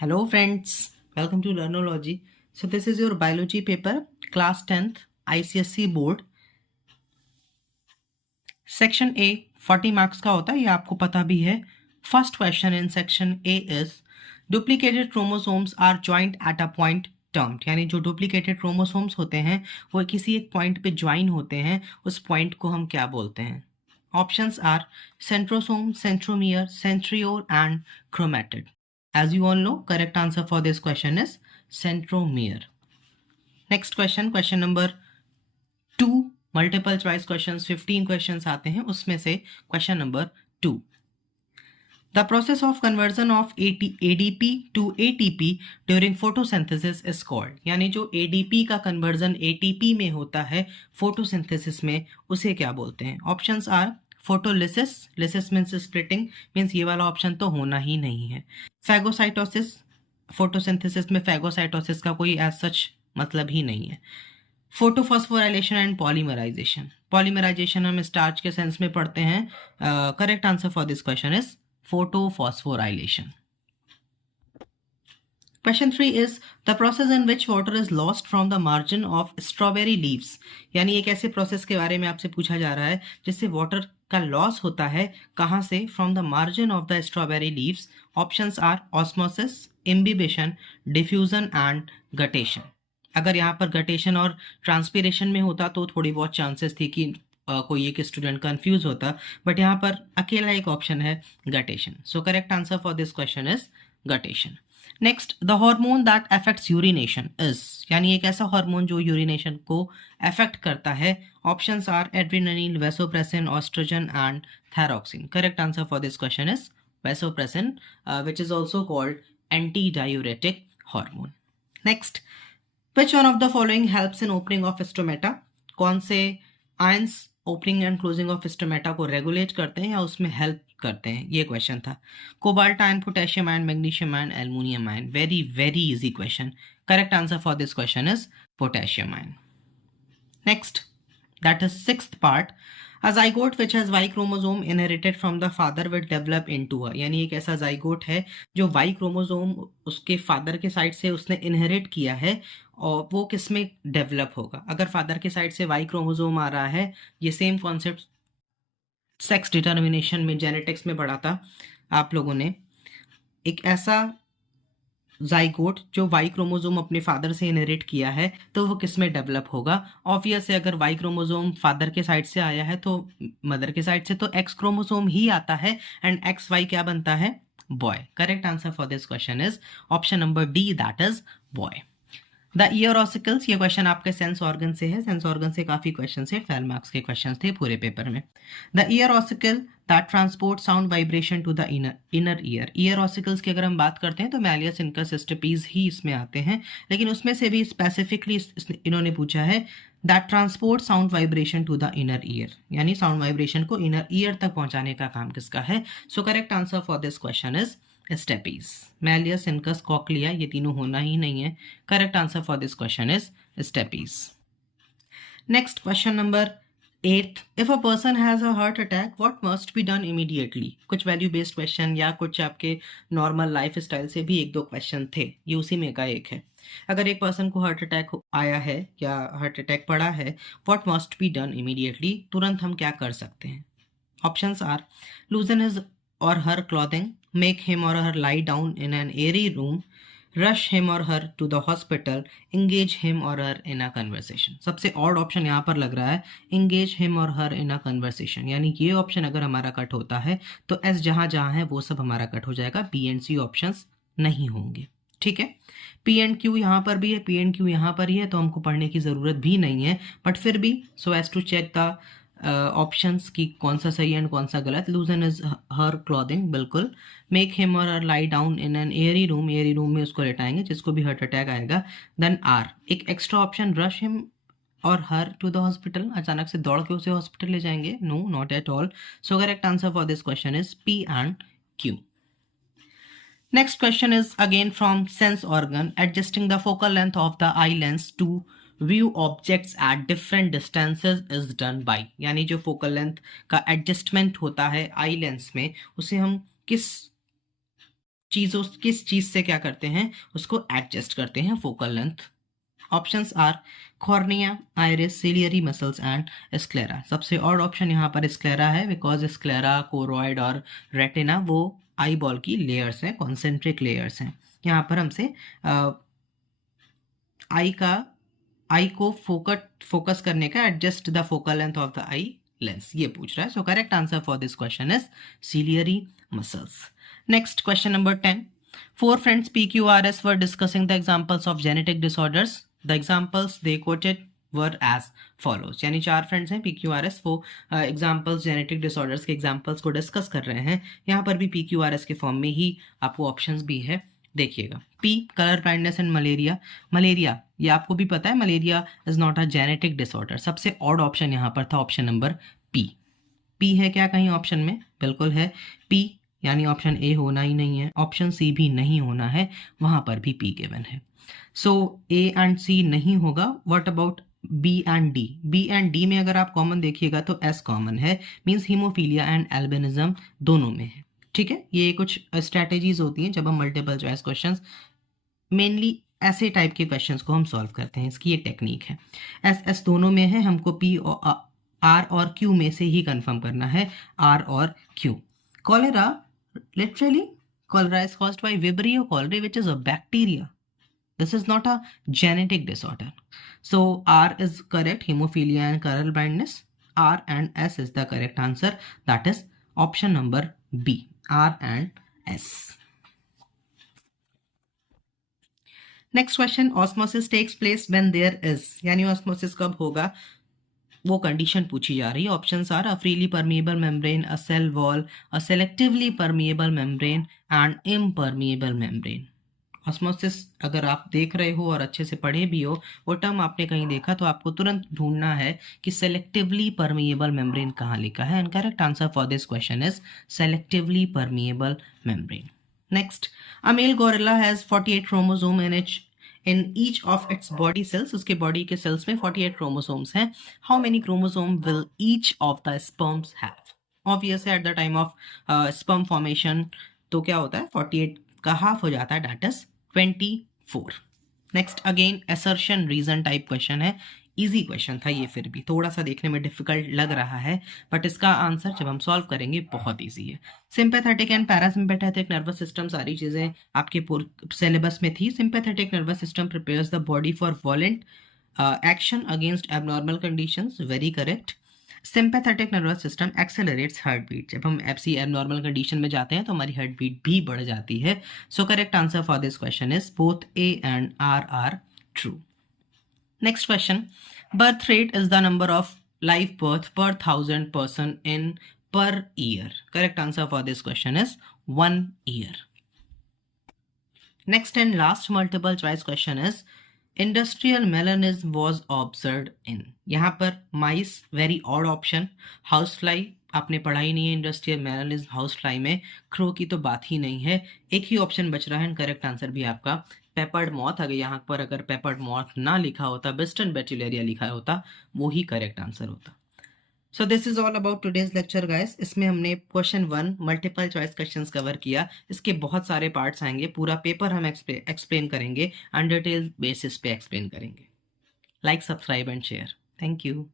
Hello friends, welcome to Learnology. So this is your biology paper, class 10th, ICSE board. Section A 40 marks का होता है, ये आपको पता भी है. First question in section A is duplicated chromosomes are joined at a point termed. यानी जो duplicated chromosomes होते हैं वो किसी एक point पे join होते हैं, उस point को हम क्या बोलते हैं? Options are centrosome, centromere, centriole and chromatid. As you all know, correct answer for this question is centromere. Next question, question number 2. Multiple choice questions, 15 questions आते हैं, उसमें से question number 2. The process of conversion of ADP to ATP during photosynthesis is called. यानी जो ADP का conversion ATP में होता है photosynthesis में, उसे क्या बोलते हैं? Options are photolysis, lysis means splitting, means ये वाला ऑप्शन तो होना ही नहीं है. Phagocytosis, photosynthesis में phagocytosis का कोई as such मतलब ही नहीं है. Photophosphorylation and polymerisation. पॉलीमराइजेशन हम स्टार्च के सेंस में पढ़ते हैं. Correct answer for this question is photophosphorylation. Question 3 is the process in which water is lost from the margin of strawberry leaves. यानी एक ऐसे प्रोसेस के बारे में आपसे पूछा जा रहा है जिससे वाटर का लॉस होता है. कहाँ से? From the margin of the strawberry leaves. Options are osmosis, imbibition, diffusion and guttation. अगर यहाँ पर गटेशन और ट्रांसपीरेशन में होता तो थोड़ी बहुत चांसेस थी कि कोई एक स्टूडेंट कंफ्यूज होता, बट यहाँ पर अकेला एक ऑप्शन है guttation. So correct answer for this question is guttation. Next, the hormone that affects urination is. यानी एक ऐसा हार्मोन जो यूरिनेशन को अफेक्ट करता है. Options are adrenaline, vasopressin, oestrogen and thyroxine. Correct answer for this question is vasopressin, which is also called anti diuretic hormone. Next, Which one of the following helps in opening of stomata? कौन से ions opening and closing of stomata को regulate करते हैं या उसमें help करते हैं? ये क्वेश्चन था. Cobalt ion, potassium ion, magnesium ion, aluminium ion. Very very easy question. Correct answer for this question is potassium ion. Next, that is sixth part. A zygote which has Y chromosome inherited from the father will develop into a. यानी एक ऐसा zygote है जो Y chromosome उसके father के side से उसने inherit किया है और वो किस में डेवलप होगा? अगर फादर के साइड से Y क्रोमोसोम आ रहा है, ये सेम कॉन्सेप्ट सेक्स डिटर्मिनेशन में जेनेटिक्स में पढ़ा था आप लोगों ने. एक ऐसा जाइगोट जो वाई क्रोमोसोम अपने फादर से इनहेरिट किया है तो वो किस में डेवलप होगा? ऑब्वियस है, अगर वाई क्रोमोसोम फादर के साइड से आया है तो मदर के साइड से तो एक्स क्रोमोसोम ही आता है एंड एक्स वाई क्या बनता है? Boy. Correct answer for this question is option number D, that is boy. The ear ossicles, ये क्वेश्चन आपके सेंस ऑर्गन से है. सेंस ऑर्गन से काफी क्वेश्चन है, 12 मार्क्स के क्वेश्चन थे पूरे पेपर में. The ear ossicle that transport sound vibration to the inner ear. Ear ossicles की अगर हम बात करते हैं तो मैलियस इनकस स्टेपीज ही इसमें आते हैं, लेकिन उसमें से भी स्पेसिफिकली इन्होंने पूछा है that transport sound vibration to the inner ear. यानी साउंड वाइब्रेशन को इनर ईयर तक पहुंचाने का काम किसका है? So correct answer for this question is stapes. Malleus, incus, cochlea, ये तीनों होना ही नहीं है. Correct answer for this question is stapes. Next, question number 8. If a person has a heart attack what must be done immediately. कुछ value based question या कुछ आपके नॉर्मल लाइफ स्टाइल से भी एक दो क्वेश्चन थे, ये उसी में का एक है. अगर एक पर्सन को हार्ट अटैक आया है या हार्ट अटैक पड़ा है, what must be done immediately, तुरंत हम क्या कर सकते हैं? Options are loosen his or her clothing, make him or her lie down in an airy room, rush him or her to the hospital, engage him or her in a conversation. सबसे odd option यहाँ पर लग रहा है engage him or her in a conversation. यानी ये option अगर हमारा कट होता है तो एस जहाँ जहाँ है वो सब हमारा कट हो जाएगा, बी एंड सी ऑप्शंस नहीं होंगे. ठीक है, पी एंड क्यू यहाँ पर भी है, पी एंड क्यू यहाँ पर ही है, तो हमको पढ़ने की ज़रूरत भी नहीं है, बट फिर भी so as to check the options की कौन सा सही एंड कौन सा गलत. लूजन इज हर क्लॉथिंग, बिल्कुल. Make him or her lie down in an airy room, airy room में उसको लेटाएंगे जिसको भी हार्ट अटैक आएगा. देन आर, एक extra option rush him or her to the hospital, अचानक से दौड़ के उसे हॉस्पिटल ले जाएंगे. No, not at all. So correct answer for this question is P and Q. Next question is again from sense organ. Adjusting the focal length of the eye lens to view objects at different distances is done by. यानी जो focal length का adjustment होता है eye lens में, उसे हम किस किस चीज से क्या करते हैं, उसको एडजस्ट करते हैं focal length. Options are cornea, iris, ciliary muscles and sclera. सबसे ऑड ऑप्शन यहाँ पर स्क्लेरा है, बिकॉज स्क्लेरा, कोरोइड और रेटिना वो आई बॉल की लेयर्स हैं, कॉन्सेंट्रिक लेयर्स हैं। यहाँ पर हमसे आई को फोकस करने का, adjust the focal length of the eye lens, ये पूछ रहा है। So correct answer for this question is ciliary muscles. Next question number 10. 4 friends PQRS were discussing the examples of genetic disorders. The examples they quoted were as follows. यानी 4 friends हैं PQRS, वो examples genetic disorders के examples को discuss कर रहे हैं। यहाँ पर भी PQRS के फॉर्म में ही आपको ऑप्शंस भी है, देखिएगा। P, colour blindness and malaria. Malaria, ये आपको भी पता है, malaria is not a genetic disorder. सबसे ऑड ऑप्शन यहाँ पर था ऑप्शन नंबर P। P है क्या कहीं ऑप्शन में? बिल्कुल है P, यानी ऑप्शन ए होना ही नहीं है, ऑप्शन सी भी नहीं होना है, वहां पर भी P गिवन है। सो ए एंड सी नहीं होगा। What about B and D? B and D में अगर आप कॉमन देखिएगा तो एस कॉमन है, मीन्स हीमोफीलिया एंड एल्बिनिज्म दोनों में है। ठीक है, ये कुछ स्ट्रैटेजीज होती हैं जब हम मल्टीपल चॉइस क्वेश्चंस, मेनली ऐसे टाइप के क्वेश्चंस को हम सॉल्व करते हैं, इसकी ये टेक्निक है। एस एस दोनों में है, हमको पी और आर और क्यू में से ही कंफर्म करना है, आर और Q. Cholera, literally cholera is caused by Vibrio cholerae, which is a bacteria. This is not a genetic disorder. So R is correct, hemophilia and color blindness. R and S is the correct answer. That is option number B, R and S. Next question, osmosis takes place when there is, यानी osmosis कब होगा, वो condition पूछी जा रही है। Options are a freely permeable membrane, a cell wall, a selectively permeable membrane and impermeable membrane. Osmosis अगर आप देख रहे हो और अच्छे से पढ़े भी हो, वो टर्म आपने कहीं देखा तो आपको तुरंत ढूंढना है कि सेलेक्टिवली परमिएबल मेम्ब्रेन कहाँ लिखा है। And correct answer for this question is selectively permeable membrane. Next, a male gorilla has 48 chromosome in each of its body cells, उसके बॉडी के सेल्स में 48 क्रोमोसोम्स हैं। How many chromosome will each of the sperms have? Obvious है, at the time of sperm formation तो क्या होता है, 48 का हाफ हो जाता है, that is 24। Next, again assertion reason type question है, इजी क्वेश्चन था ये, फिर भी थोड़ा सा देखने में डिफिकल्ट लग रहा है, बट इसका आंसर जब हम सॉल्व करेंगे बहुत इजी है। Sympathetic and parasympathetic nervous system, सारी चीज़ें आपके सिलेबस में थी। Sympathetic nervous system prepares the body for violent action against abnormal conditions, very correct. Sympathetic nervous system accelerates heart beat, जब हम एफसी एबनॉर्मल कंडीशन में जाते हैं तो हमारी हार्ट बीट भी बढ़ जाती है। So correct answer for this question is both A and R true. Next question, birth rate is the number of live birth per 1,000 person in per year. Correct answer for this question is 1 year. Next and last multiple choice question is industrial melanism was observed in. यहाँ पर mice, very odd option. housefly आपने पढ़ा ही नहीं है, industrial melanism housefly में। Crow की तो बात ही नहीं है, एक ही ऑप्शन बच रहा है। करेक्ट आंसर भी आपका पेपर्ड मॉथ। अगर यहाँ पर अगर पेपर्ड मॉथ ना लिखा होता, बेस्टर्न बेटिलेरिया लिखा होता, वो ही करेक्ट आंसर होता। So this is all about today's lecture guys. इसमें हमने question 1 multiple choice questions cover किया, इसके बहुत सारे पार्ट्स आएंगे, पूरा पेपर हम एक्सप्लेन करेंगे, अन डिटेल बेसिस पे एक्सप्लेन करेंगे। Like, subscribe and share. Thank you.